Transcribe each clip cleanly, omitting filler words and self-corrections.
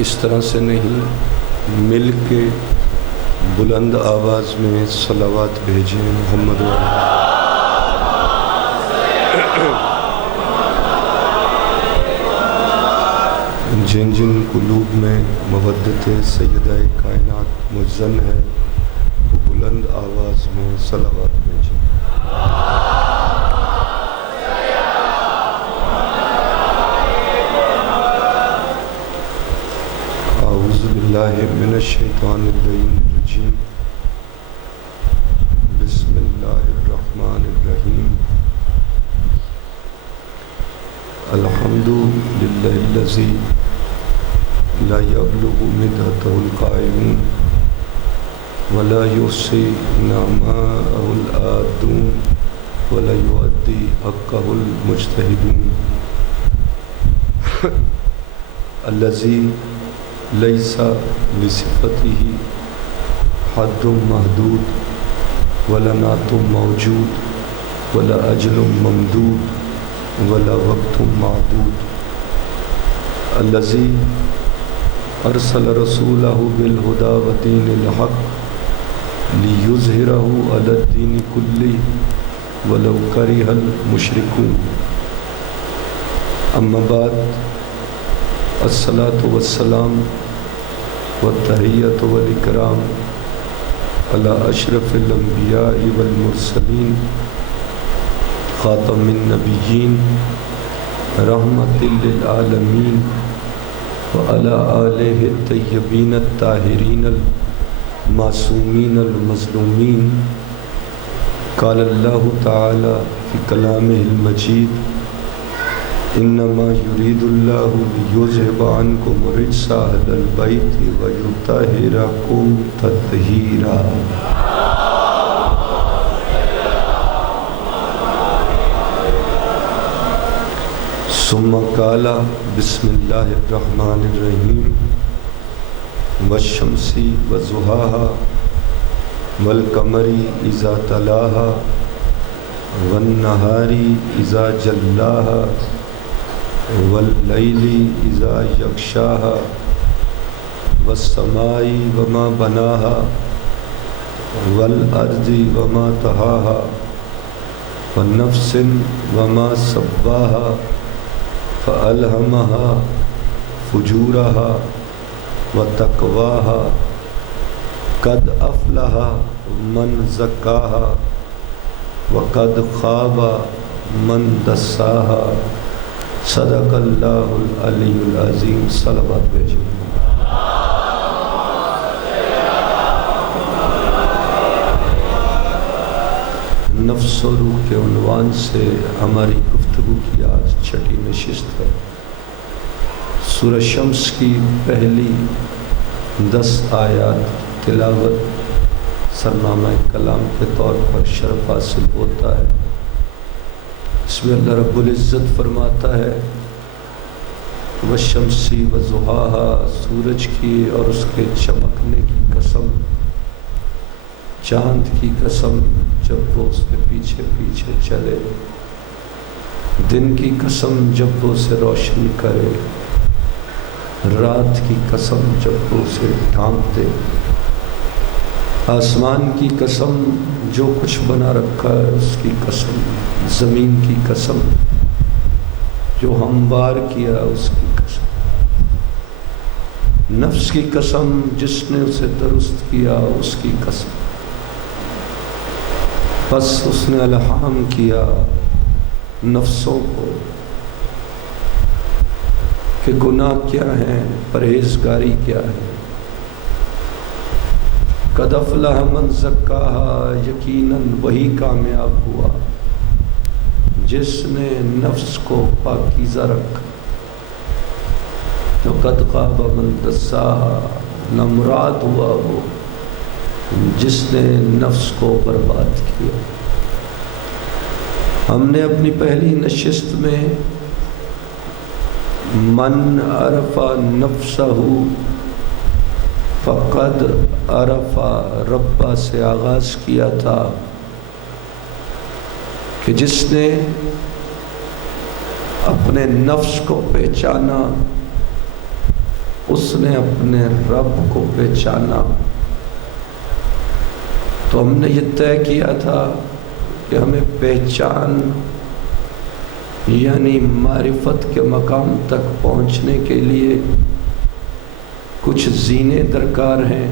اس طرح سے نہیں، مل کے بلند آواز میں صلوات بھیجیں محمد جن جن قلوب میں مودت سیدہ کائنات مجزن ہے وہ بلند آواز میں صلوات بھیجیں۔ اعوذ باللہ من الشیطان الرجیم، بسم اللہ الرحمن الرحیم، الحمد للہ الذی لا يبلغ مدحته القائلون ولا يحصي نعماءه العادون ولا يؤدي حقه المجتهدون الذي ليس لصفته حد محدود ولا نعت موجود ولا أجل ممدود ولا وقت معدود الذي ارسل رسوله بالهدى ودين الحق ليظهره على الدين كله ولو كره المشركون۔ اما بعد، الصلاة والسلام والتحیۃ والاکرام على اشرف الانبیاء والمرسلین خاتم النبیین رحمت للعالمین وعلى آلہ الطیبین الطاہرین المعصومین المظلومین۔ قال اللہ تعالی فی کلامہ المجید انما یرید اللہ لیذہب عنکم الرجس اہل البیت ویطہرکم تطہیرا۔ ثم قال بسم اللہ الرحمن الرحیم والشمس وضحاها والقمر اذا تلاها والنہار اذا جلاها واللیل اذا یغشاها والسماء وما بناها والارض وما طحاها والنفس وما سواها فألهمها فجورها وتقواها قد أفلح من زكاها وقد خاب من دساها۔ صدق اللہ العلی العظیم۔ صلوات بھیجیں۔ نفس و روح کے عنوان سے ہماری گفتگو کی آج چھٹی نشست ہے۔ سورہ شمس کی پہلی 10 آیات تلاوت سرنامہ کلام کے طور پر شرف حاصل ہوتا ہے۔ اس میں اللہ رب العزت فرماتا ہے والشمس وضحاها، سورج کی اور اس کے چمکنے کی قسم، چاند کی قسم جب وہ اس کے پیچھے پیچھے چلے، دن کی قسم جب وہ اسے روشن کرے، رات کی قسم جب وہ اسے ڈھانپ دے، آسمان کی قسم جو کچھ بنا رکھا ہے اس کی قسم، زمین کی قسم جو ہموار کیا اس کی قسم، نفس کی قسم جس نے اسے درست کیا اس کی قسم۔ بس اس نے الہام کیا نفسوں کو کہ گناہ کیا ہیں، پرہیزگاری کیا ہے۔ قد افلح من زکاہا، یقیناً وہی کامیاب ہوا جس نے نفس کو پاکیزہ رکھا۔ وقد خاب من دساہا، نامراد ہوا وہ جس نے نفس کو برباد کیا۔ ہم نے اپنی پہلی نشست میں من عرف نفسہ فقد عرف ربہ سے آغاز کیا تھا کہ جس نے اپنے نفس کو پہچانا اس نے اپنے رب کو پہچانا، تو ہم نے یہ طے کیا تھا کہ ہمیں پہچان یعنی معرفت کے مقام تک پہنچنے کے لیے کچھ زینے درکار ہیں،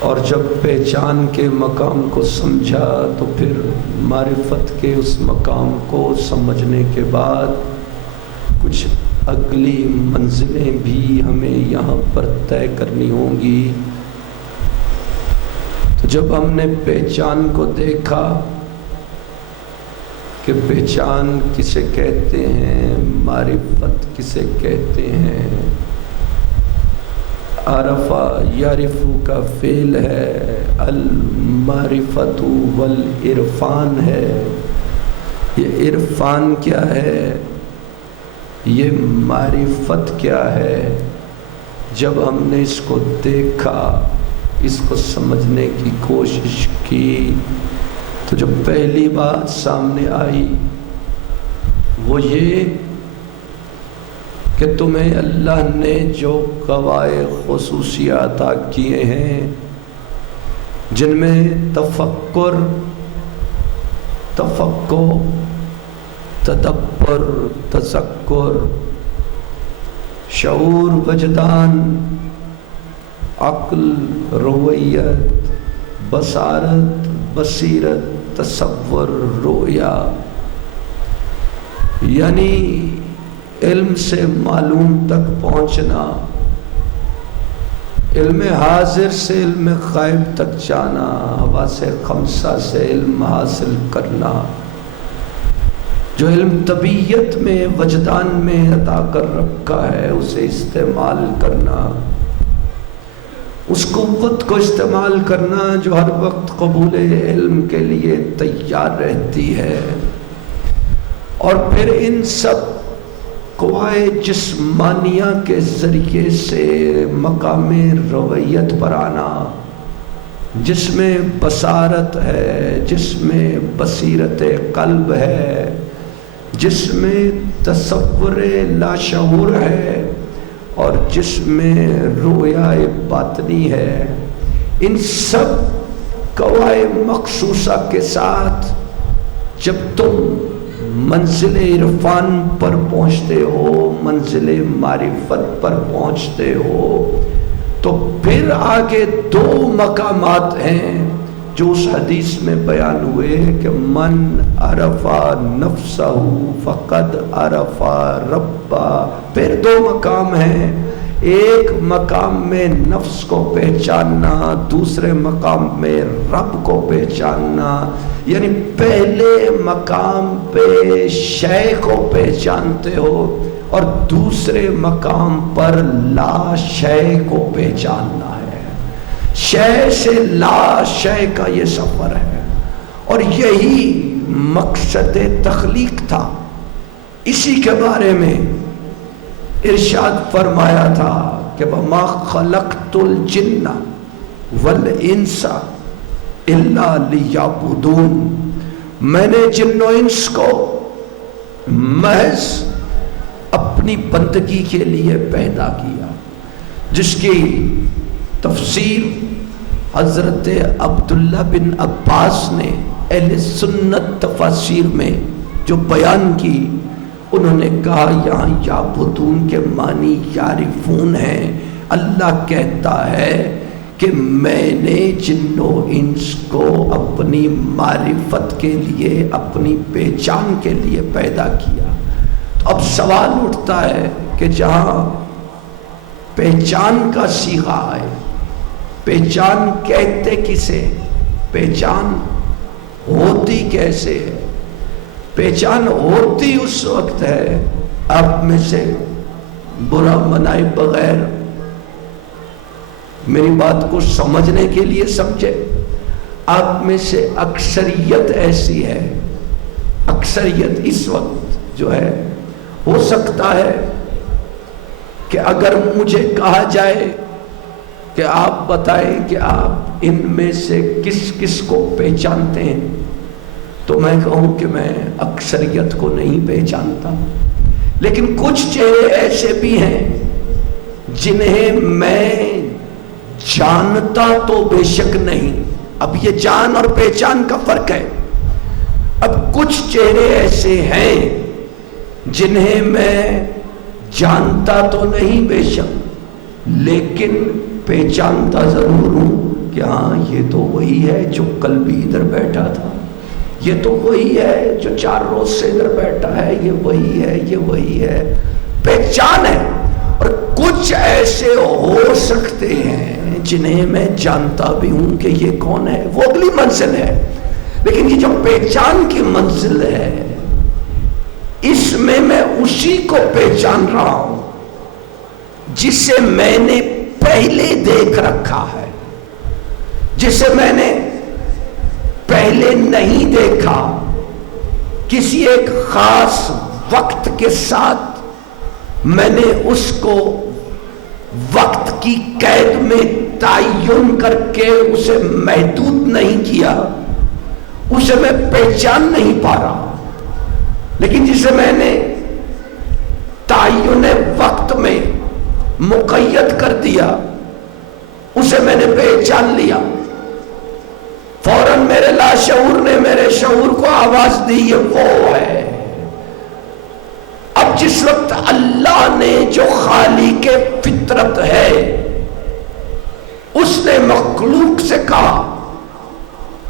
اور جب پہچان کے مقام کو سمجھا تو پھر معرفت کے اس مقام کو سمجھنے کے بعد کچھ اگلی منزلیں بھی ہمیں یہاں پر طے کرنی ہوں گی۔ تو جب ہم نے پہچان کو دیکھا کہ پہچان کسے کہتے ہیں، معرفت کسے کہتے ہیں، عرفہ یعرفو کا فعل ہے، المعرفت والعرفان ہے۔ یہ عرفان کیا ہے، یہ معرفت کیا ہے؟ جب ہم نے اس کو دیکھا، اس کو سمجھنے کی کوشش کی، تو جو پہلی بات سامنے آئی وہ یہ کہ تمہیں اللہ نے جو قواعد خصوصیہ عطا کیے ہیں، جن میں تفکر، تدبر، تذکر، شعور، وجدان، عقل، رویت، بصارت، بصیرت، تصور، رؤیا، یعنی علم سے معلوم تک پہنچنا، علم حاضر سے علم غائب تک جانا، حواس خمسہ سے علم حاصل کرنا، جو علم طبیعت میں، وجدان میں عطا کر رکھا ہے اسے استعمال کرنا، اس قوت کو استعمال کرنا جو ہر وقت قبول علم کے لیے تیار رہتی ہے، اور پھر ان سب قواعد جسمانیہ کے ذریعے سے مقام رویت پر آنا، جس میں بصارت ہے، جس میں بصیرت قلب ہے، جس میں تصور لاشعور ہے، اور جس میں رؤیا باطنی ہے۔ ان سب قواعد مخصوصہ کے ساتھ جب تم منزل عرفان پر پہنچتے ہو، منزل معرفت پر پہنچتے ہو، تو پھر آگے دو مقامات ہیں جو اس حدیث میں بیان ہوئے کہ من عرف نفسہ فقد عرف ربہ۔ پھر دو مقام ہیں، ایک مقام میں نفس کو پہچاننا، دوسرے مقام میں رب کو پہچاننا، یعنی پہلے مقام پہ شے کو پہچانتے ہو اور دوسرے مقام پر لا شے کو پہچاننا ہے۔ شے سے لا شے کا یہ سفر ہے، اور یہی مقصد تخلیق تھا۔ اسی کے بارے میں ارشاد فرمایا تھا کہ وَمَا خَلَقْتُ الْجِنَّ وَالْإِنسَ إِلَّا لِيَعْبُدُونَ، میں نے جن و انس کو محض اپنی بندگی کے لیے پیدا کیا، جس کی تفسیر حضرت عبداللہ بن عباس نے اہل سنت تفاسیر میں جو بیان کی، انہوں نے کہا یہاں یعبدون کے معنی یعرفون ہیں۔ اللہ کہتا ہے کہ میں نے جن و انس کو اپنی معرفت کے لیے، اپنی پہچان کے لیے پیدا کیا۔ تو اب سوال اٹھتا ہے کہ جہاں پہچان کا صیغہ ہے، پہچان کہتے کسے، پہچان ہوتی کیسے ہے؟ پہچان ہوتی اس وقت ہے، آپ میں سے برا منائے بغیر میری بات کو سمجھنے کے لیے سمجھے، آپ میں سے اکثریت ایسی ہے، اکثریت اس وقت جو ہے، ہو سکتا ہے کہ اگر مجھے کہا جائے کہ آپ بتائیں کہ آپ ان میں سے کس کس کو پہچانتے ہیں، تو میں کہوں کہ میں اکثریت کو نہیں پہچانتا، لیکن کچھ چہرے ایسے بھی ہیں جنہیں میں جانتا تو بے شک نہیں. اب یہ جان اور پہچان کا فرق ہے. اب کچھ چہرے ایسے ہیں جنہیں میں جانتا تو نہیں بے شک، لیکن پہچانتا ضرور ہوں کہ ہاں یہ تو وہی ہے جو کل بھی ادھر بیٹھا تھا، یہ تو وہی ہے جو 4 روز سے ادھر بیٹھا ہے، یہ وہی ہے، یہ وہی ہے. پہچان ہے. اور کچھ ایسے ہو سکتے ہیں جنہیں میں جانتا بھی ہوں کہ یہ کون ہے، وہ اگلی منزل ہے. لیکن یہ جو پہچان کی منزل ہے، اس میں اسی کو پہچان رہا ہوں جسے میں نے پہلے دیکھ رکھا ہے، جسے میں نے پہلے نہیں دیکھا. کسی ایک خاص وقت کے ساتھ میں نے اس کو وقت کی قید میں تعین کر کے اسے محدود نہیں کیا، اسے میں پہچان نہیں پا رہا. لیکن جسے میں نے تعین وقت میں مقید کر دیا، اسے میں نے پہچان لیا. فوراً میرے لاشعور نے میرے شعور کو آواز دی، یہ وہ ہے. اب جس وقت اللہ نے جو خالق فطرت ہے، اس نے مخلوق سے کہا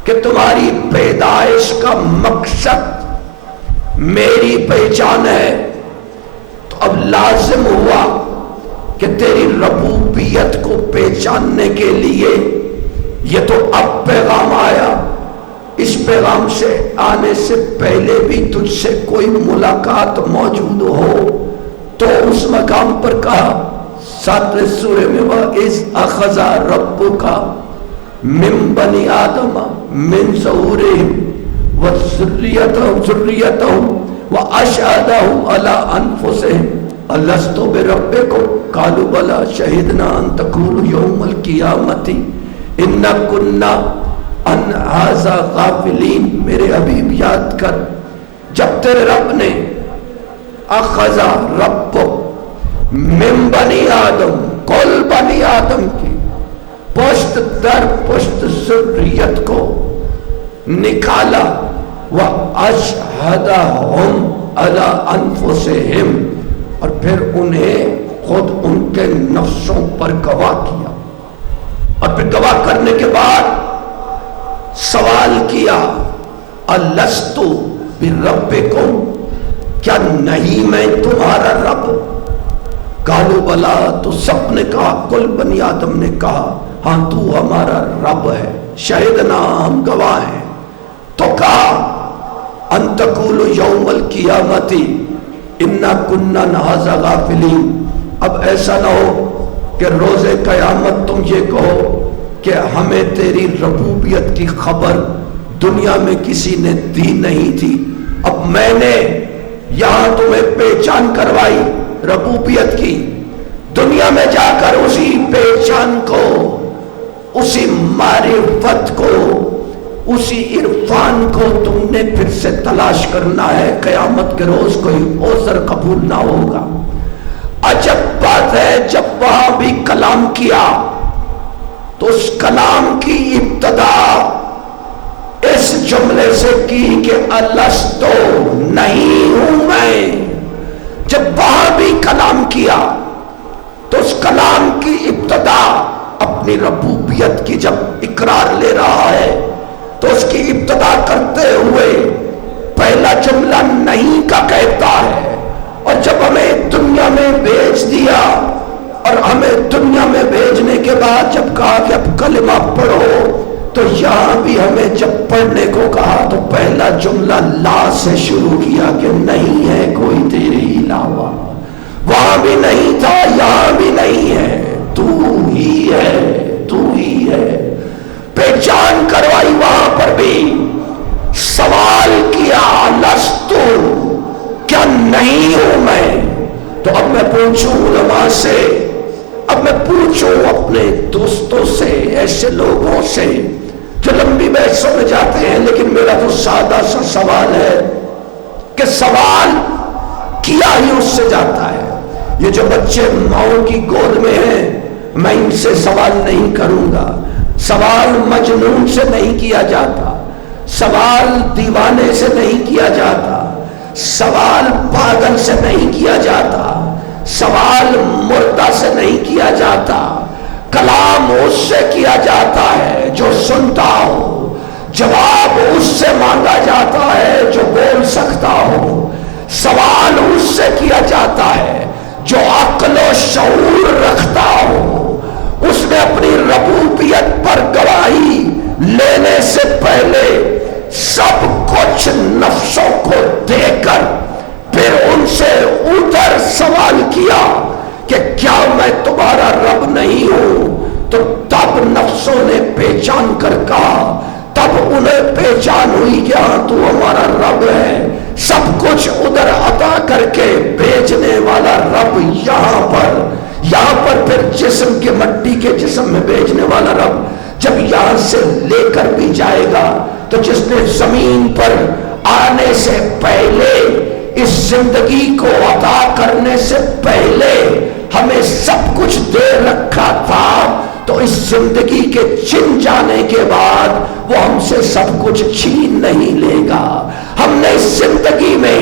کہ تمہاری پیدائش کا مقصد میری پہچان ہے، تو اب لازم ہوا کہ تیری ربوبیت کو پہچاننے کے لیے یہ تو اب پیغام آیا. اس پیغام سے آنے سے پہلے بھی تجھ سے کوئی ملاقات موجود ہو تو اس مقام پر کہا 7ویں سورہ میں، وَإِذْ أَخَذَ رَبُّكَ مِن بَنِي آدَمَ مِن ظُهُورِهِمْ وَذُرِّيَّتَهُمْ وَأَشْهَدَهُمْ عَلَىٰ أَنفُسِهِمْ أَلَسْتُ بِرَبِّكُمْ قَالُوا بَلَىٰ شَهِدْنَا أَن تَقُولُوا يَوْمَ الْقِيَامَةِ إِنَّا كُنَّا عَنْ هَٰذَا غَافِلِينَ. میرے حبیب یاد کر جب تیرے رب نے اخذ ربک من بنی آدم، کل بنی آدم کی پشت در پشت ذریت کو نکالا، وَأَشْهَدَهُمْ عَلَىٰ أَنفُسِهِمْ، اور پھر انہیں خود ان کے نفسوں پر گواہ کیا. اور پھر گواہ کرنے کے بعد سوال کیا، الست بربکم، کیا نہیں میں تمہارا رب؟ قالوا بلا، تو سب نے کہا، کل بنی آدم نے کہا ہاں تو ہمارا رب ہے. شہدنا، ہم گواہ ہیں. تو کہا ان تقولوا یوم القیامت انا کننا عن ھذا غافلین. اب ایسا نہ ہو کہ روز قیامت تم یہ کہو کہ ہمیں تیری ربوبیت کی خبر دنیا میں کسی نے دی نہیں تھی. اب میں نے یہاں تمہیں پہچان کروائی ربوبیت کی، دنیا میں جا کر اسی پہچان کو، اسی معرفت کو، اسی عرفان کو تم نے پھر سے تلاش کرنا ہے. قیامت کے روز کوئی عذر قبول نہ ہوگا. عجب بات ہے، جب وہاں بھی کلام کیا تو اس کلام کی ابتدا اس جملے سے کی کہ الستو، نہیں ہوں میں. جب وہاں بھی کلام کیا تو اس کلام کی ابتدا اپنی ربوبیت کی جب اقرار لے رہا ہے تو اس کی ابتدا کرتے ہوئے پہلا جملہ نہیں کا کہتا ہے. اور جب ہمیں دنیا میں بھیج دیا اور ہمیں دنیا میں بھیجنے کے بعد جب کہا کہ اب کلمہ پڑھو، تو یہاں بھی ہمیں جب پڑھنے کو کہا تو پہلا جملہ لا سے شروع کیا کہ نہیں ہے کوئی تیرے علاوہ. وہاں بھی نہیں تھا، یہاں بھی نہیں ہے، تو ہی ہے، تو ہی ہے. پہچان کروائی وہاں پر بھی. سوال کیا لستو، کیا نہیں ہوں میں؟ تو اب میں پوچھوں علماء سے، اب میں پوچھوں اپنے دوستوں سے، ایسے لوگوں سے جو لمبی بحثوں میں جاتے ہیں، لیکن میرا تو سادہ سا سوال ہے کہ سوال کیا ہی اس سے جاتا ہے. یہ جو بچے ماؤں کی گود میں ہیں میں ان سے سوال نہیں کروں گا. سوال مجنون سے نہیں کیا جاتا، سوال دیوانے سے نہیں کیا جاتا، سوال پاگل سے نہیں کیا جاتا، سوال مردہ سے نہیں کیا جاتا. کلام اس سے کیا جاتا ہے جو سنتا ہو، جواب اس سے مانگا جاتا ہے جو بول سکتا ہو. سوال اس سے کیا جاتا ہے جو عقل و شعور رکھتا ہو. اس نے اپنی ربوبیت پر گواہی لینے سے پہلے سب کچھ نفسوں کو دے کر پھر ان سے ادھر سوال کیا کہ کیا میں تمہارا رب نہیں ہوں؟ تو تب نفسوں نے پہچان کر کہا، تب انہیں پہچان ہوئی کہ ہاں تو ہمارا رب ہے. سب کچھ ادھر عطا کر کے بیچنے والا رب یہاں پر پھر جسم کے مٹی کے جسم میں بیچنے والا رب جب یہاں سے لے کر بھی جائے گا تو جس نے زمین پر آنے سے پہلے اس زندگی کو عطا کرنے سے پہلے ہمیں سب کچھ دے رکھا تھا، تو اس زندگی کے چھن جانے کے بعد وہ ہم سے سب کچھ چھین نہیں لے گا. ہم نے اس زندگی میں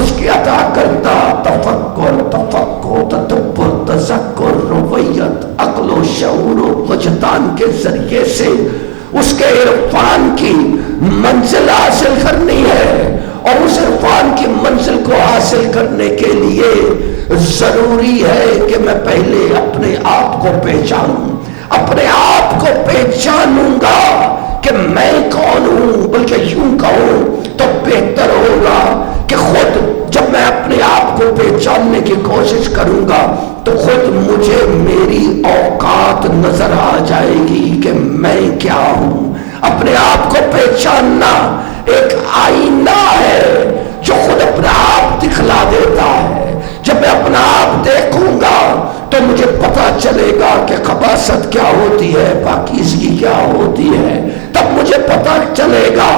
اس کی عطا کرتا تفکر، تدبر، تذکر، رویت، عقل و شعور و وجدان کے ذریعے سے اس کے عرفان کی منزل حاصل کرنی ہے. اور اس عرفان کی منزل کو حاصل کرنے کے لیے ضروری ہے کہ میں پہلے اپنے آپ کو پہچانوں. اپنے آپ کو پہچانوں گا کہ میں کون ہوں، بلکہ یوں کہوں تو بہتر ہوگا کہ خود جب میں اپنے آپ کو پہچاننے کی کوشش کروں گا تو خود مجھے میری اوقات نظر آ جائے گی کہ میں کیا ہوں. اپنے آپ کو پہچاننا ایک آئینہ ہے جو خود اپنا آپ دکھلا دیتا ہے. جب میں اپنا آپ دیکھوں گا تو مجھے پتا چلے گا کہ خباثت کیا ہوتی ہے، پاکیزگی کیا ہوتی ہے. تب مجھے پتا چلے گا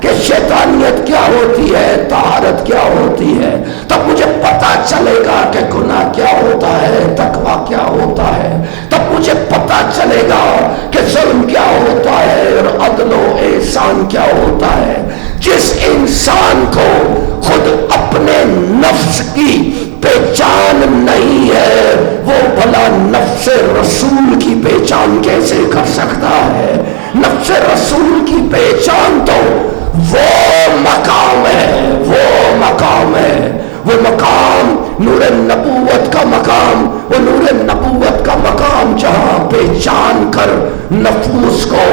کہ شیطانیت کیا ہوتی ہے، طہارت کیا ہوتی ہے. تب مجھے پتا چلے گا کہ گناہ کیا ہوتا ہے، تقویٰ کیا ہوتا ہے. تب مجھے پتا چلے گا کہ ظلم کیا ہوتا ہے اور عدل و احسان کیا ہوتا ہے. جس انسان کو خود اپنے نفس کی پہچان نہیں ہے وہ بھلا نفس رسول کی پہچان کیسے کر سکتا ہے؟ نفس رسول کی پہچان تو وہ مقام ہے، وہ مقام نور نبوت کا مقام، وہ نور نبوت کا مقام جہاں پہچان کر نفوس کو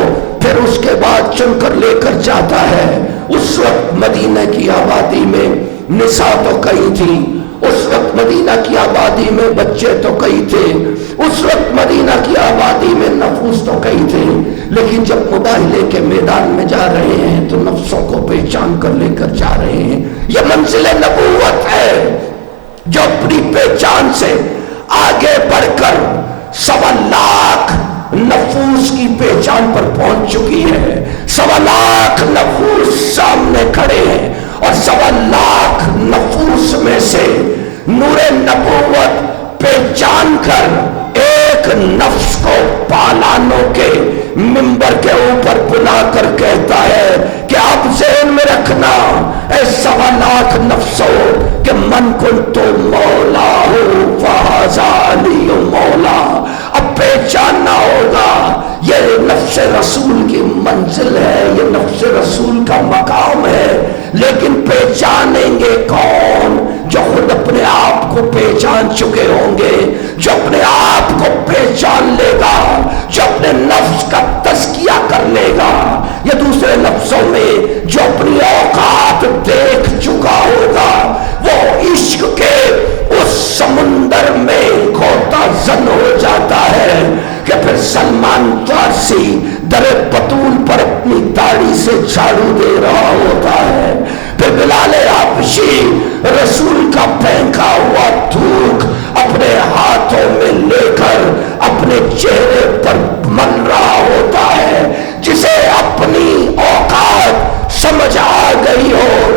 پھر اس کے بعد چن کر لے کر جاتا ہے. اس وقت مدینہ کی آبادی میں نساء تو کئی تھی، اس وقت مدینہ کی آبادی میں بچے تو کئی تھے، اس وقت مدینہ کی آبادی میں نفوس تو کئی تھے. لیکن جب مباہلے کے میدان میں جا رہے ہیں تو نفسوں کو پہچان کر لے کر جا رہے ہیں. یہ منزل نبوت ہے جو اپنی پہچان سے آگے بڑھ کر 1.25 لاکھ نفوس کی پہچان پر پہنچ چکی ہے. 1.25 لاکھ نفوس سامنے کھڑے ہیں اور 1.25 لاکھ نفوس میں سے نور نبوت پہچان کر ایک نفس کو پالانوں کے منبر کے اوپر بلا کر کہتا ہے کہ آپ ذہن میں رکھنا اے 1.25 لاکھ نفسوں کہ من کنتو مولا ہو فہذا علی مولا. اب پہچاننا ہوگا یہ نفس رسول کی منزل ہے، یہ نفس رسول کا مقام ہے. لیکن پہچانیں گے کون؟ جو خود اپنے آپ کو پہچان چکے ہوں گے، جو اپنے آپ کو پہچان لے گا، جو اپنے نفس کا تزکیہ کر لے گا. یا دوسرے لفظوں میں جو اپنی اوقات دیکھ چکا ہوگا وہ عشق کے اس سمندر میں غوطہ زن ہو جاتا ہے کہ پھر سلمان فارسی در بطول پر اپنی داڑھی سے جھاڑو دے رہا ہوتا ہے. پھر بلال حبشی رسول کا پھینکا ہوا تھوک اپنے ہاتھوں میں لے کر اپنے چہرے پر مل رہا ہوتا ہے. جسے اپنی اوقات سمجھ آ گئی ہو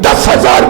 10,000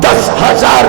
10,000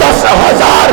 10,000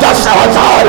10,000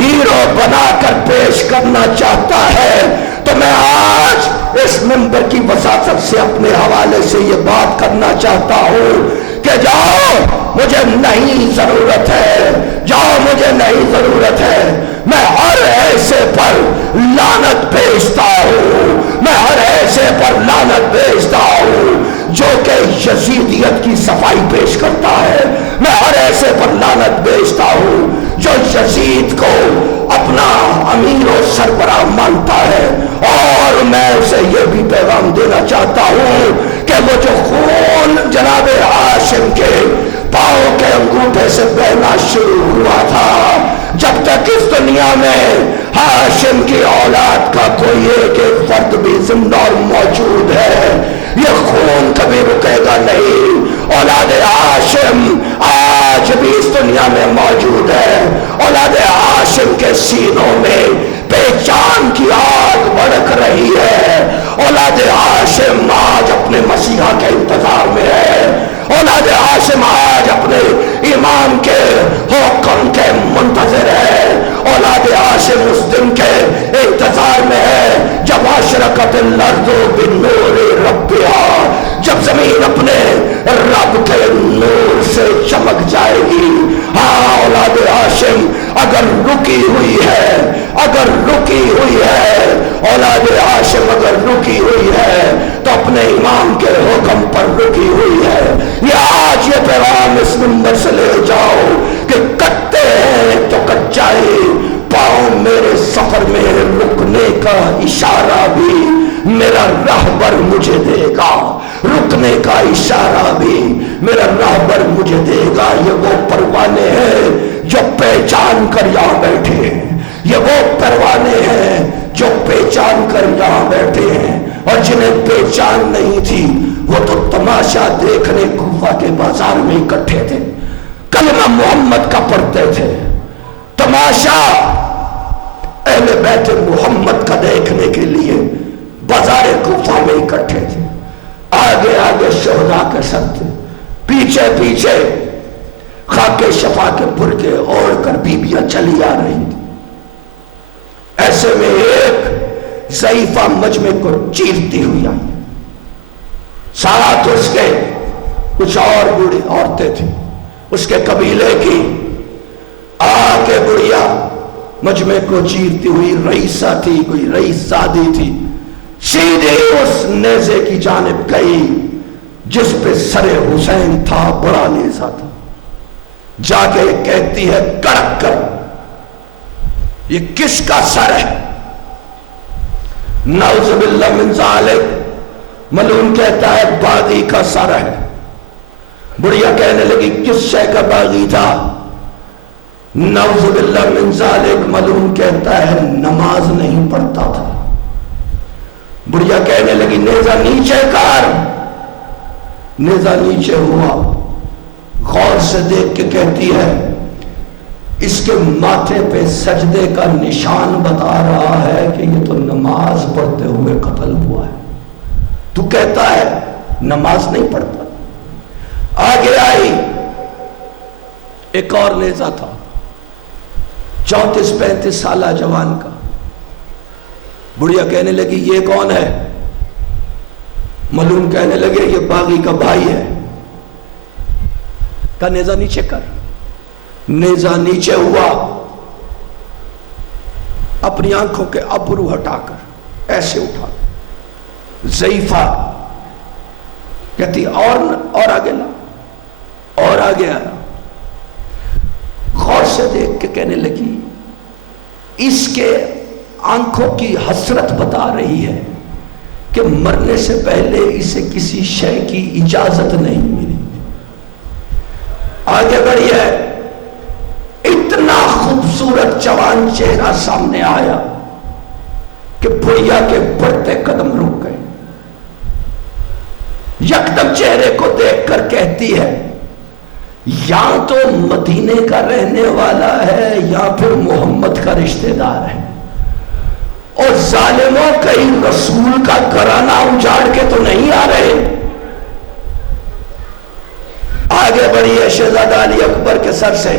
ہیرو بنا کر پیش کرنا چاہتا ہے تو میں آج اس منبر کی وساطت سے اپنے حوالے سے یہ بات کرنا چاہتا ہوں کہ جاؤ مجھے نہیں ضرورت ہے، جاؤ مجھے نہیں ضرورت ہے، میں ہر ایسے پر لعنت بھیجتا ہوں، میں ہر ایسے پر لعنت بھیجتا ہوں جو کہ یزیدیت کی صفائی پیش کرتا ہے، میں ہر ایسے پر لعنت بھیجتا ہوں جو یزید کو اپنا امیر و سربراہ مانتا ہے، اور میں اسے یہ بھی پیغام دینا چاہتا ہوں کہ وہ جو خون جناب ہاشم کے پاؤں کے انگوٹھے سے بہنا شروع ہوا تھا، جب تک اس دنیا میں ہاشم کی اولاد کا کوئی ایک فرد بھی زندہ اور موجود ہے، یہ خون کبھی رکے گا نہیں۔ اولاد ہاشم آج بھی اس دنیا میں موجود ہے، اولاد ہاشم کے سینوں میں پہچان کی آگ بھڑک رہی ہے، اولاد ہاشم آج اپنے مسیحا کے انتظار میں ہے، اولاد ہاشم آج اپنے امام کے حکم کے منتظر ہے، اولاد ہاشم اس دن کے انتظار میں ہے جب اشرقت الارض بنور ربها، جب زمین اپنے رب کے نور سے چمک جائے گی۔ ہاں اولاد ہاشم اگر رکی ہوئی ہے، اگر رکی ہوئی ہے، اولاد ہاشم اگر رکی ہوئی ہے تو اپنے امام کے حکم پر رکی ہوئی ہے۔ یہ آج یہ پیغام اس منبر سے لے جاؤ کہ کٹتے ہیں تو کٹ جائے، پاؤں میرے سفر میں رکنے کا اشارہ بھی میرا راہبر مجھے دے گا، رکنے کا اشارہ بھی میرا راہبر مجھے دے گا۔ یہ وہ پروانے ہیں جو پہچان کر یہاں بیٹھے ہیں، یہ وہ پروانے ہیں جو پہچان کر یہاں بیٹھے ہیں، اور جنہیں پہچان نہیں تھی وہ تو تماشا دیکھنے کوفہ کے بازار میں اکٹھے تھے، کلمہ محمد کا پڑھتے تھے، تماشا اہل بیت محمد کا دیکھنے کے لیے بازار کوفہ میں اکٹھے تھے۔ آگے آگے شہداء کے سر تھے، پیچھے پیچھے خاک شفا کے برقعے اوڑھ کر بیبیاں چلی آ رہی تھی۔ ایسے میں ایک ضعیفہ مجمع کو چیرتی ہوئی آئی، ساتھ اس کے کچھ اور بوڑھی عورتیں تھیں اس کے قبیلے کی۔ آ کے بڑھیا مجمع کو چیرتی ہوئی رئیسہ تھی، کوئی رئیس زادی تھی، سیدھے اس نیزے کی جانب گئی جس پہ سر حسین تھا، بڑا نیزہ تھا۔ جا کے کہتی ہے کڑک کر، یہ کس کا سر ہے؟ نعوذ باللہ من ذالک، ملعون کہتا ہے باغی کا سر ہے۔ بڑھیا کہنے لگی کس شے کا باغی تھا؟ نعوذ باللہ من ذالک، ملعون کہتا ہے نماز نہیں پڑھتا تھا۔ بڑھیا کہنے لگی نیزہ نیچے کر، نیزہ نیچے ہوا، غور سے دیکھ کے کہتی ہے اس کے ماتھے پہ سجدے کا نشان بتا رہا ہے کہ یہ تو نماز پڑھتے ہوئے قتل ہوا ہے، تو کہتا ہے نماز نہیں پڑھتا۔ آگے آئی، ایک اور نیزہ تھا 34-35 سالہ جوان کا۔ بڑھیا کہنے لگی یہ کون ہے؟ ملعون کہنے لگے یہ باغی کا بھائی ہے۔ کا نیزہ نیچے کر، نیزہ نیچے ہوا، اپنی آنکھوں کے ابرو ہٹا کر ایسے اٹھا، ضعیفہ کہتی اور آگے لا، اور آگے آیا، غور سے دیکھ کے کہنے لگی اس کے آنکھوں کی حسرت بتا رہی ہے کہ مرنے سے پہلے اسے کسی شے کی اجازت نہیں ملی۔ آگے بڑھی ہے، اتنا خوبصورت جوان چہرہ سامنے آیا کہ بڑھیا کے بڑھتے قدم رک گئے۔ یکدم چہرے کو دیکھ کر کہتی ہے یا تو مدینے کا رہنے والا ہے یا پھر محمد کا رشتہ دار ہے، اور ظالموں کہیں رسول کا گھرانہ اجاڑ کے تو نہیں آ رہے۔ آگے بڑھی ہے، شہزادہ علی اکبر کے سر سے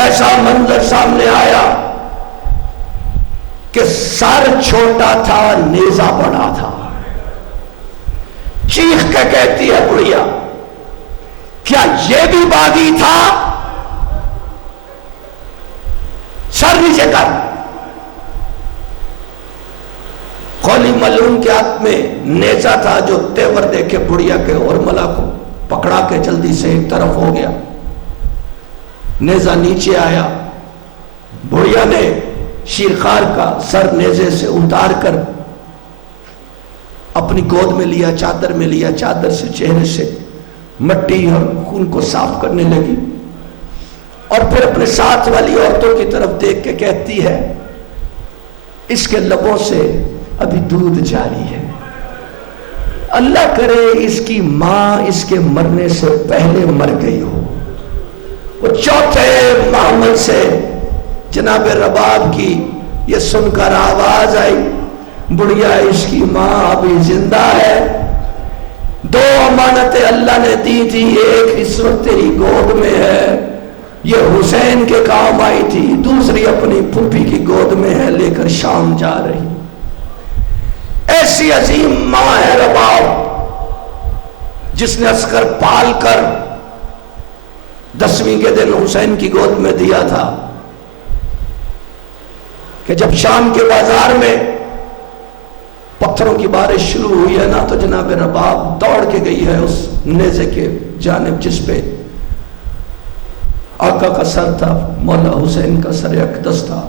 ایسا منظر سامنے آیا کہ سر چھوٹا تھا، نیزہ بڑا تھا۔ چیخ کے کہتی ہے بڑھیا، کیا یہ بھی باغی تھا؟ سر نیچے کر۔ خولی ملعون کے ہاتھ میں نیزہ تھا جو تیور دیکھے بڑھیا کے اور ملا کو پکڑا کے جلدی سے ایک طرف ہو گیا۔ نیزہ نیچے آیا، بڑھیا نے شیرخوار کا سر نیزے سے اتار کر اپنی گود میں لیا، چادر میں لیا، چادر سے چہرے سے مٹی اور خون کو صاف کرنے لگی، اور پھر اپنے ساتھ والی عورتوں کی طرف دیکھ کے کہتی ہے اس کے لبوں سے ابھی دودھ جاری ہے، اللہ کرے اس کی ماں اس کے مرنے سے پہلے مر گئی ہو۔ وہ چوتھے محمل سے جناب رباب کی یہ سن کر آواز آئی، بڑھیا اس کی ماں ابھی زندہ ہے، دو امانتیں اللہ نے دی تھی، ایک اس وقت تیری گود میں ہے، یہ حسین کے کام آئی تھی، دوسری اپنی پھوپھی کی گود میں ہے، لے کر شام جا رہی۔ ایسی عظیم ماں ہے رباب، جس نے اصغر پال کر 10ویں کے دن حسین کی گود میں دیا تھا، کہ جب شام کے بازار میں پتھروں کی بارش شروع ہوئی ہے نا، تو جناب رباب دوڑ کے گئی ہے اس نیزے کے جانب جس پہ آقا کا سر تھا، مولا حسین کا سر اقدس تھا،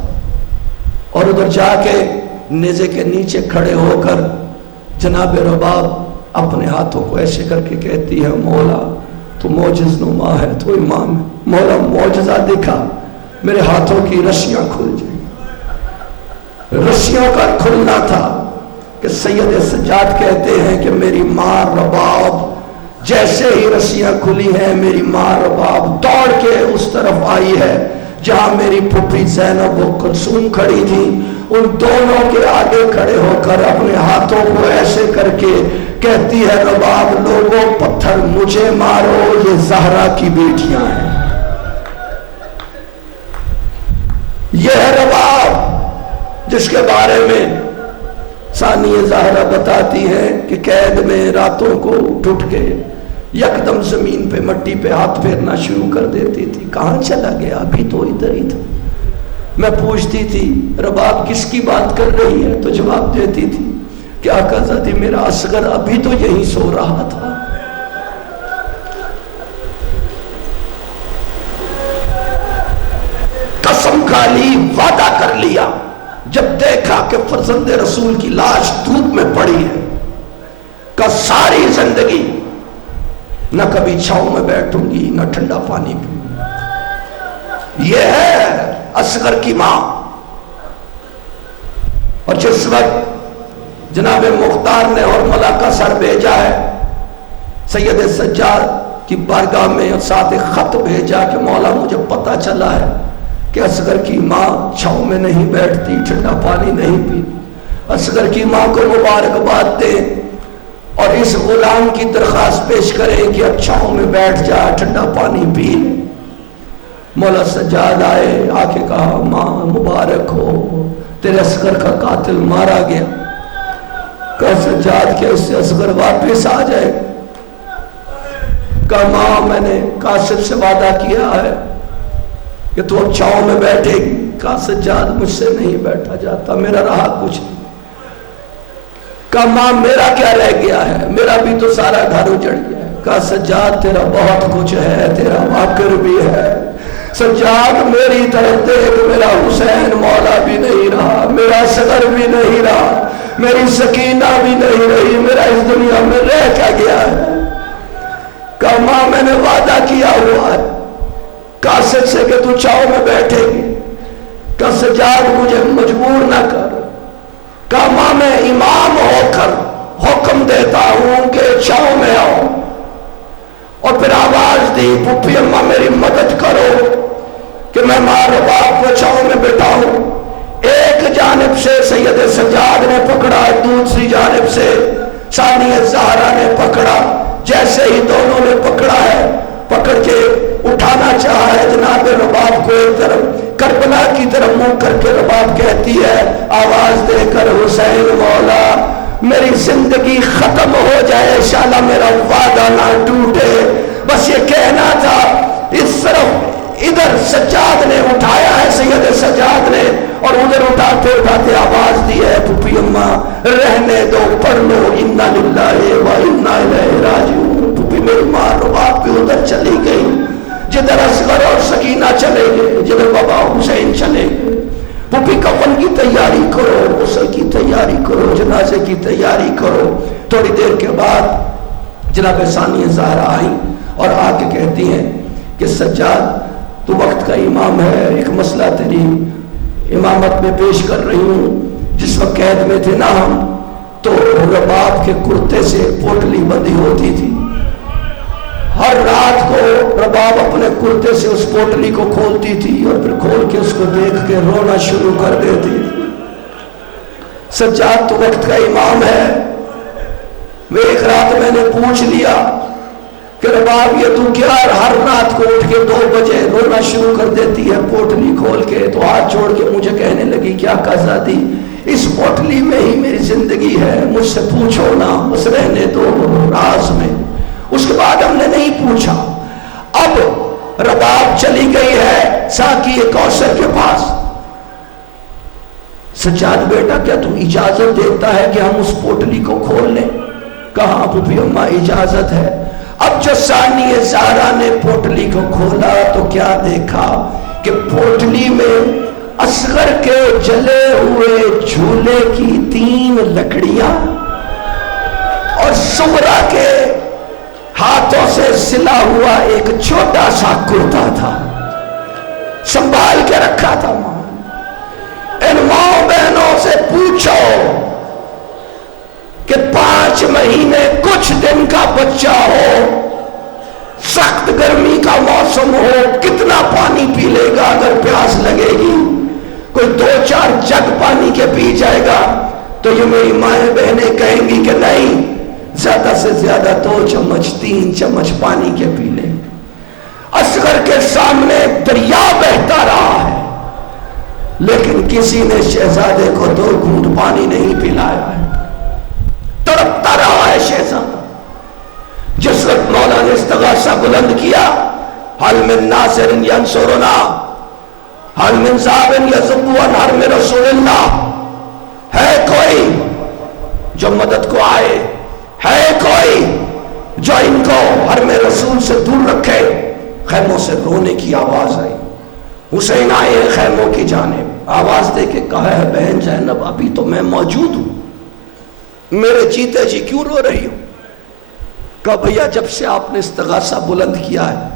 اور ادھر جا کے نیزے کے نیچے کھڑے ہو کر جناب رباب اپنے ہاتھوں کو ایسے کر کے کہتی ہے، مولا تو معجز نما ہے، تو امام ہے، مولا معجزہ دکھا، میرے ہاتھوں کی رسیاں کھل جائیں۔ رسیوں کا کھلنا تھا کہ سید سجاد کہتے ہیں کہ میری ماں رباب جیسے ہی رسیاں کھلی ہیں، میری ماں رباب دوڑ کے اس طرف آئی ہے جہاں میری پھوپھی زینب و کلثوم کھڑی تھی، ان دونوں کے آگے کھڑے ہو کر اپنے ہاتھوں کو ایسے کر کے کہتی ہے، رباب لوگوں پتھر مجھے مارو، یہ زہرا کی بیٹیاں ہیں۔ یہ ہے رباب جس کے بارے میں ثانیہ زہرا بتاتی ہے کہ قید میں راتوں کو اٹھ کے یکدم زمین پہ مٹی پہ ہاتھ پھیرنا شروع کر دیتی تھی، کہاں چلا گیا؟ ابھی تو ادھر ہی تھا۔ میں پوچھتی تھی رباب کس کی بات کر رہی ہے، تو جواب دیتی تھی کہ آقا زادی میرا اصغر ابھی تو یہی سو رہا تھا۔ قسم کھا لی، وعدہ کر لیا، جب دیکھا کہ فرزند رسول کی لاش دھوپ میں پڑی ہے، کہ ساری زندگی نہ کبھی چھاؤں میں بیٹھوں گی نہ ٹھنڈا پانی پیوں گی۔ یہ ہے اصغر کی ماں۔ اور جس وقت جناب مختار نے اور ملا کا سر بھیجا ہے سید سجاد کی بارگاہ میں، اور ساتھ ایک خط بھیجا کہ مولا مجھے پتہ چلا ہے کہ اصغر کی ماں چھاؤں میں نہیں بیٹھتی، ٹھنڈا پانی نہیں پیتی، اصغر کی ماں کو مبارکباد دیں اور اس غلام کی درخواست پیش کریں کہ اب چھاؤں میں بیٹھ جا، ٹھنڈا پانی پی لے۔ مولا سجاد آئے، آ کے کہا ماں مبارک ہو، تیرے اصغر کا قاتل مارا گیا۔ کہا سجاد کہ اس سے اصغر واپس آ جائے۔ کہا ماں میں نے قاسم سے وعدہ کیا ہے کہ تو اب چھاؤں میں بیٹھے گی۔ کہا سجاد مجھ سے نہیں بیٹھا جاتا، میرا رہا کچھ نہیں۔ کہا ماں میرا کیا رہ گیا ہے، میرا بھی تو سارا گھر اجڑ گیا ہے۔ کہا سجاد تیرا بہت کچھ ہے، تیرا واقر بھی ہے۔ سجاد میری طرف دیکھ، میرا حسین مولا بھی نہیں رہا، میرا صدر بھی نہیں رہا، میری سکینہ بھی نہیں رہی، میرا اس دنیا میں رہ کیا گیا ہے۔ کہا ماں میں نے وعدہ کیا ہوا ہے قاصد سے کہ تو چھاؤں میں بیٹھے گی۔ کہا سجاد مجھے مجبور نہ کر۔ کہا ماں میں امام ہو کر حکم دیتا ہوں کہ چھاؤں میں آؤ۔ اور پھر آواز دی پھوپھی اماں میری مدد کرو کہ میں ماں رباب کو چھاؤں میں بٹھاؤں۔ ایک جانب سے سید سجاد نے پکڑا، دوسری جانب سے ثانیہ زہرا نے پکڑا۔ جیسے ہی دونوں نے پکڑا ہے، پکڑ کے اٹھانا چاہا ہے جناب رباب کو ایک طرف، کربلا کی طرف منہ کر کے رباب کہتی ہے آواز دے کر حسین مولا میری زندگی ختم ہو جائے انشاءاللہ میرا وعدہ نہ ٹوٹے. بس یہ کہنا تھا. اس طرف ادھر سجاد نے اٹھایا ہے سید سجاد نے، اور ادھر اٹھاتے اٹھاتے آواز دی ہے پھوپھی اماں رہنے دو پڑھ لو انا للہ و انا الیہ راجعون. پھوپھی میری ماں رباب پہ ادھر چلی گئی جدھر اصغر اور سکینہ چلے گئے، جدھر بابا حسین چلے گئے. پھوپھی کفن کی تیاری کرو، غسل کی تیاری کرو، جنازے کی تیاری کرو. تھوڑی دیر کے بعد جناب ثانیہ زہرا آئی اور آ کے کہتی ہیں کہ سجاد تو وقت کا امام ہے، ایک مسئلہ تیری امامت میں پیش کر رہی ہوں. جس وقت قید میں تھے نا ہم، تو رباب کے کرتے سے پوٹلی بندھی ہوتی تھی. ہر رات کو رباب اپنے کرتے سے اس پوٹلی کو کھولتی تھی اور پھر کھول کے اس کو دیکھ کے رونا شروع کر دیتی تھی. سجاد تو وقت کا امام ہے. میں ایک رات میں نے پوچھ لیا کہ رباب یہ تو کیا ہر رات کو اٹھ کے 2 بجے رونا شروع کر دیتی ہے پوٹلی کھول کے؟ تو ہاتھ چھوڑ کے مجھے کہنے لگی کیا قضا اس پوٹلی میں ہی میری زندگی ہے، مجھ سے پوچھو نا، بس رہنے دو راز میں. اس کے بعد ہم نے نہیں پوچھا. اب رباب چلی گئی ہے ساقی کوثر کے پاس. سجاد بیٹا کیا تو اجازت دیتا ہے کہ ہم اس پوٹلی کو کھول لیں؟ کہاں پھوپھی اماں اجازت ہے. اب جو ثانیہ زہرا نے پوٹلی کو کھولا تو کیا دیکھا کہ پوٹلی میں اصغر کے جلے ہوئے جھولے کی 3 لکڑیاں اور سغرا کے ہاتھوں سے سلا ہوا ایک چھوٹا سا کرتا تھا، سنبھال کے رکھا تھا. ان ماں بہنوں سے پوچھو کہ 5 مہینے کچھ دن کا بچہ ہو، سخت گرمی کا موسم ہو، کتنا پانی پی لے گا اگر پیاس لگے گی؟ کوئی 2-4 جگ پانی کے پی جائے گا تو یہ میری مائیں بہنیں کہیں گی کہ نہیں، زیادہ سے زیادہ 2 چمچ 3 چمچ پانی کے پی لیں. اصغر کے سامنے دریا بہتا رہا ہے لیکن کسی نے شہزادے کو 2 گھونٹ پانی نہیں پلایا ہے. تڑپتا رہا ہے شہزادہ. جس وقت مولا نے استغاثہ بلند کیا، حل من ناصر ینصرنا حل من ذاب یذب عن حرم رسول اللہ، ہے کوئی جو مدد کو آئے، ہے کوئی جو ان کو حرم رسول سے دور رکھے؟ خیموں سے رونے کی آواز آئی. حسین آئے خیموں کی جانب، آواز دے کے کہا ہے بہن زینب ابھی تو میں موجود ہوں، میرے جیتے جی کیوں رو رہی ہو؟ کہا بھیا جب سے آپ نے استغاثہ بلند کیا ہے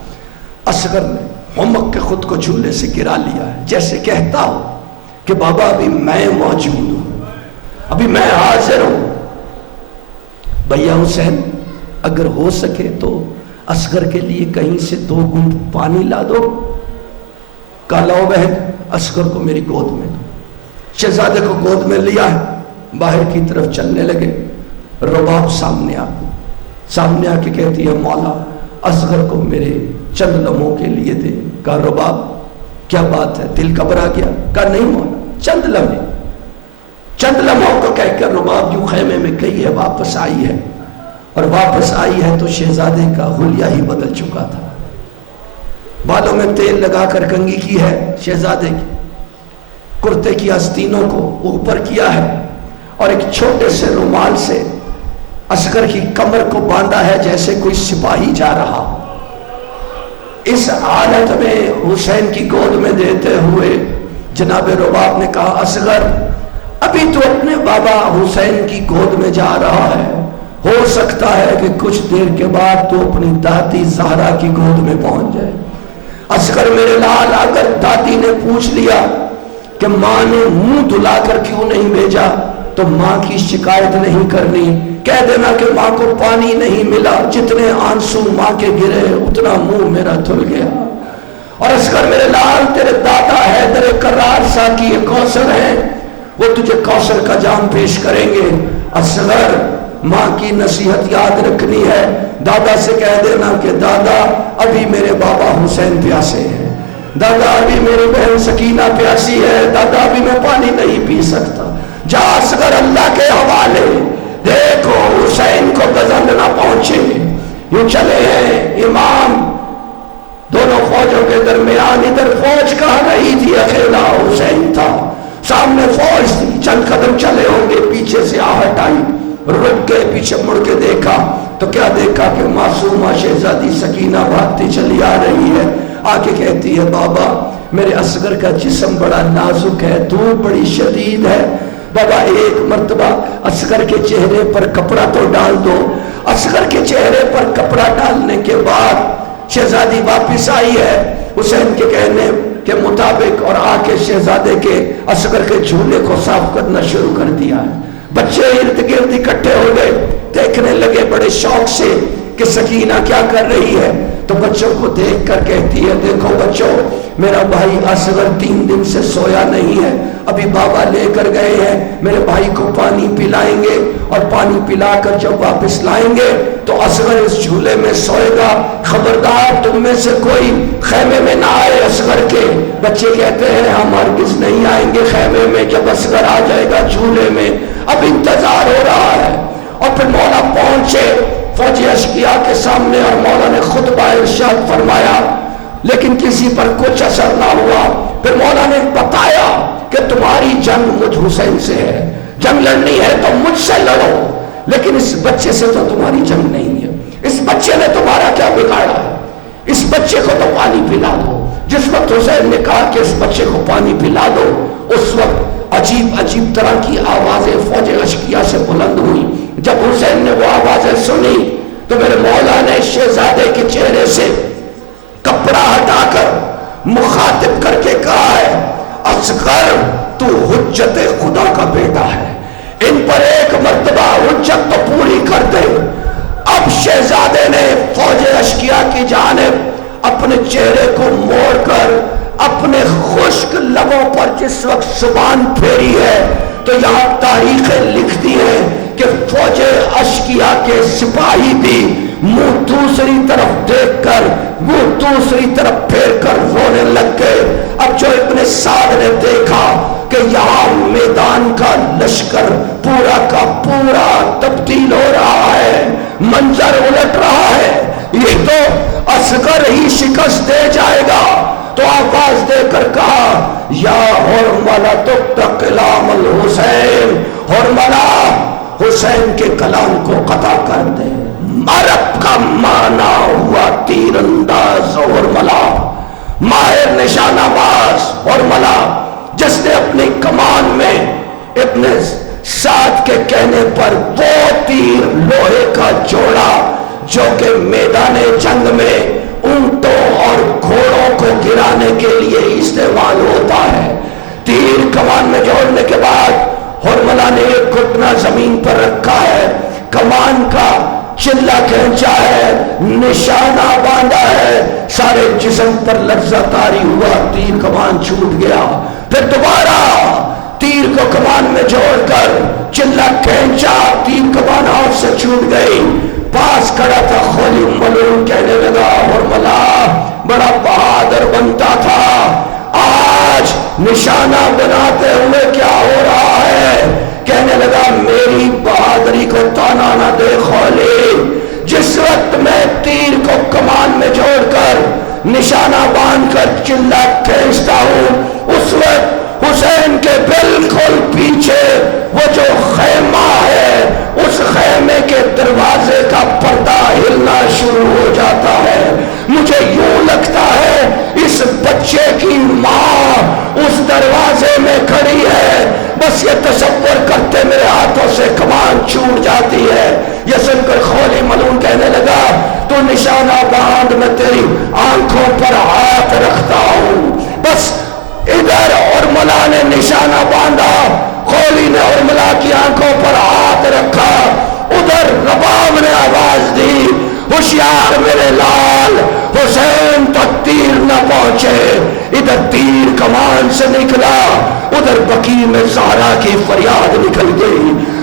اصغر نے ہمک کے خود کو جھولے سے گرا لیا ہے، جیسے کہتا ہو کہ بابا ابھی میں موجود ہوں، ابھی میں حاضر ہوں. بھیا حسین اگر ہو سکے تو اصغر کے لیے کہیں سے 2 گھونٹ پانی لا دو. کہا لاؤ بہن اصغر کو میری گود میں دو. شہزادے کو گود میں لیا ہے، باہر کی طرف چلنے لگے. رباب سامنے آ کے کہتی ہے مولا اصغر کو میرے چند لمحوں کے لیے دے. کہا رباب کیا بات ہے، دل گھبرا گیا؟ کہا نہیں مولا چند لمحوں کو کہہ کر رباب جو خیمے میں گئی ہے واپس آئی ہے، اور واپس آئی ہے تو شہزادے کا حلیہ ہی بدل چکا تھا. بالوں میں تیل لگا کر کنگھی کی ہے شہزادے کی، کرتے کی آستینوں کو اوپر کیا ہے اور ایک چھوٹے سے رومال سے اصغر کی کمر کو باندھا ہے جیسے کوئی سپاہی جا رہا. اس حالت میں حسین کی گود میں دیتے ہوئے جناب رباب نے کہا اصغر ابھی تو اپنے بابا حسین کی گود میں جا رہا ہے، ہو سکتا ہے کہ کچھ دیر کے بعد تو اپنی دادی زہرا کی گود میں پہنچ جائے. اصغر میرے لال اگر دادی نے پوچھ لیا کہ ماں نے منہ دھلا کر کیوں نہیں بھیجا تو ماں کی شکایت نہیں کرنی، کہہ دینا کہ ماں کو پانی نہیں ملا، جتنے آنسو ماں کے گرے اتنا منہ میرا دھل گیا. اور اصغر میرے لال تیرے دادا حیدر کرار ساقی کوثر ہیں، وہ تجھے کوثر کا جام پیش کریں گے. اصغر ماں کی نصیحت یاد رکھنی ہے. دادا سے کہہ دینا کہ دادا ابھی میرے بابا حسین پیاسے ہیں، دادا ابھی میری بہن سکینہ پیاسی ہے، دادا ابھی میں پانی نہیں پی سکتا. جا اصغر اللہ کے حوالے، دیکھو حسین کو غزل نہ پہنچے. یوں چلے ہیں امام دونوں فوجوں کے درمیان. ادھر فوج کہاں رہی تھی، اکیلا حسین تھا، سامنے فوج تھی. چند قدم چلے ہوں گے، پیچھے سے آہٹ آئی، رک گئے، پیچھے مڑ کے دیکھا تو کیا دیکھا کہ معصومہ شہزادی سکینہ بھاگتی چلی آ رہی ہے. آ کے کہتی ہے بابا میرے اصغر کا جسم بڑا نازک ہے، دھوپ بڑی شدید ہے، بابا ایک مرتبہ اصغر کے چہرے پر کپڑا تو ڈال دو. اصغر کے چہرے پر کپڑا ڈالنے کے بعد شہزادی واپس آئی ہے حسین کے کہنے کے مطابق اور آ کے شہزادے کے اصغر کے جھولے کو صاف کرنا شروع کر دیا ہے. بچے ارد گرد اکٹھے ہو گئے، دیکھنے لگے بڑے شوق سے کہ سکینہ کیا کر رہی ہے. تو بچوں کو دیکھ کر کہتی ہے دیکھو بچوں میرا بھائی اصغر 3 دن سے سویا نہیں ہے، ابھی بابا لے کر گئے ہیں، میرے بھائی کو پانی پلائیں گے اور پانی پلا کر جب واپس لائیں گے تو اصغر اس جھولے میں سوئے گا. خبردار تم میں سے کوئی خیمے میں نہ آئے اصغر کے. بچے کہتے ہیں ہم ہرگز نہیں آئیں گے خیمے میں جب اصغر آ جائے گا جھولے میں. اب انتظار ہو رہا ہے. اور پھر مولا پہنچے فوجی اشقیاء کے سامنے اور مولا نے خطبہ ارشاد فرمایا لیکن کسی پر کچھ اثر نہ ہوا. پھر مولا نے بتایا کہ تمہاری جنگ مجھ حسین سے ہے، جنگ لڑنی ہے تو مجھ سے لڑو، لیکن اس بچے سے تو تمہاری جنگ نہیں ہے. اس بچے نے تمہارا کیا بگاڑا ہے، اس بچے کو تو پانی پلا دو. جس وقت حسین نے کہا کہ اس بچے کو پانی پلا دو اس وقت عجیب عجیب طرح کی آوازیں فوج اشقیاء سے بلند ہوئی. جب حسین نے وہ آوازیں سنی تو میرے مولا نے شہزادے کے چہرے سے کپڑا ہٹا کر مخاطب کر کے کہا ہے اصغر تو حجت خدا کا بیٹا ہے، ان پر ایک مرتبہ حجت تو پوری کر دے. اب شہزادے نے فوج اشقیاء کی جانب اپنے چہرے کو موڑ کر اپنے خشک لبوں پر جس وقت زبان پھیری ہے تو یہاں تاریخیں لکھتی ہیں کہ فوج اشقیاء کے سپاہی بھی منہ دوسری طرف دیکھ کر منہ دوسری طرف پھیر کر رونے لگ گئے. اب جو ابن سعد نے دیکھا کہ یہاں میدان کا لشکر پورا کا پورا تبدیل ہو رہا ہے، منظر الٹ رہا ہے، یہ تو اصغر ہی شکست دے جائے گا، تو آواز دے کر کہا یا حرملہ تک کلام الحسین، حرملہ حسین کے کلام کو قطع کر دے. عرب کا معنی ہوا تیر انداز حرملہ، ماہر نشانہ باز حرملہ، جس نے اپنی کمان میں ابن سعد کے کہنے پر وہ تیر لوہے کا جوڑا جو کہ میدان جنگ میں اونٹوں اور گھوڑوں کو گرانے کے لیے استعمال ہوتا ہے. تیر کمان میں جوڑنے کے بعد حرملہ نے ایک گھٹنا زمین پر رکھا ہے، کمان کا چلا کھینچا ہے، نشانہ باندھا ہے، سارے جسم پر لرزہ طاری ہوا، تیر کمان چھوٹ گیا. پھر دوبارہ تیر کو کمان میں جوڑ کر چلا کھینچا، تیر کمان ہاتھ سے چھوٹ گئی. پاس کھڑا تھا خولی ملعون کہنے لگا حرملہ بڑا بہادر بنتا تھا، آج نشانہ بناتے ہوئے کیا ہو رہا ہے؟ کہنے لگا میری بہادری کو تانا نہ دے خولی، جس وقت میں تیر کو کمان میں جوڑ کر نشانہ باندھ کر چلا کھینچتا ہوں اس وقت حسین کے بالکل پیچھے وہ جو خیمہ ہے اس خیمے کے دروازے کا پردہ ہلنا شروع ہو جاتا ہے. مجھے یوں لگتا ہے اس بچے کی ماں اس دروازے میں کھڑی ہے، بس یہ تصور کرتے میرے ہاتھوں سے کمان چھوٹ جاتی ہے. یہ سن کر خولی ملعون کہنے لگا تو نشانہ باندھ، میں تیری آنکھوں پر ہاتھ رکھتا ہوں. بس ادھر حرملہ نے نشانہ باندھا، خولی نے حرملہ کی آنکھوں پر ہاتھ رکھا، ادھر رباب نے آواز دی ہوشیار میرے لال، حسین تک تیر نہ پہنچے. ادھر تیر کمان سے نکلا، ادھر بقیع میں زہرا کی فریاد نکل گئی